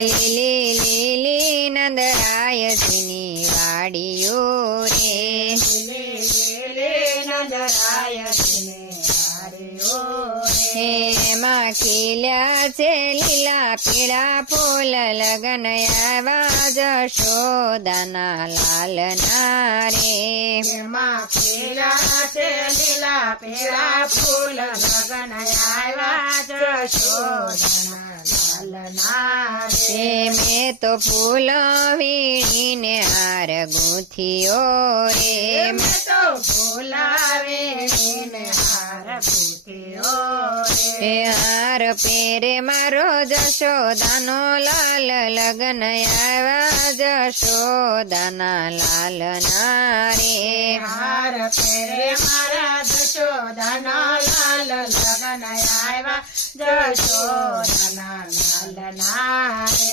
લીલી લીલી નંદરાયજીની વાડીઓ રે, એમાં ખીલ્યા છે લીલા પીળા ફૂલ, લગન આવ્યા જશોદાના લાલના રે. એમાં ખીલ્યા છે લીલા પીળા ફૂલ, લગન આવ્યા જશોદાના લાલના રે. મેં તો ફૂલ વીણીને હાર ગૂંથિયો રે, મેં તો ફૂલાવીને હાર ગૂંથ્યો રે. હાર પેરે મારો જશોદાનો લાલ, લગન આવ્યા જશોદાના લાલના રે. હાર પેરે મારા જશોદાના લાલ, લગન આવ્યા જશોદાના લાલના રે.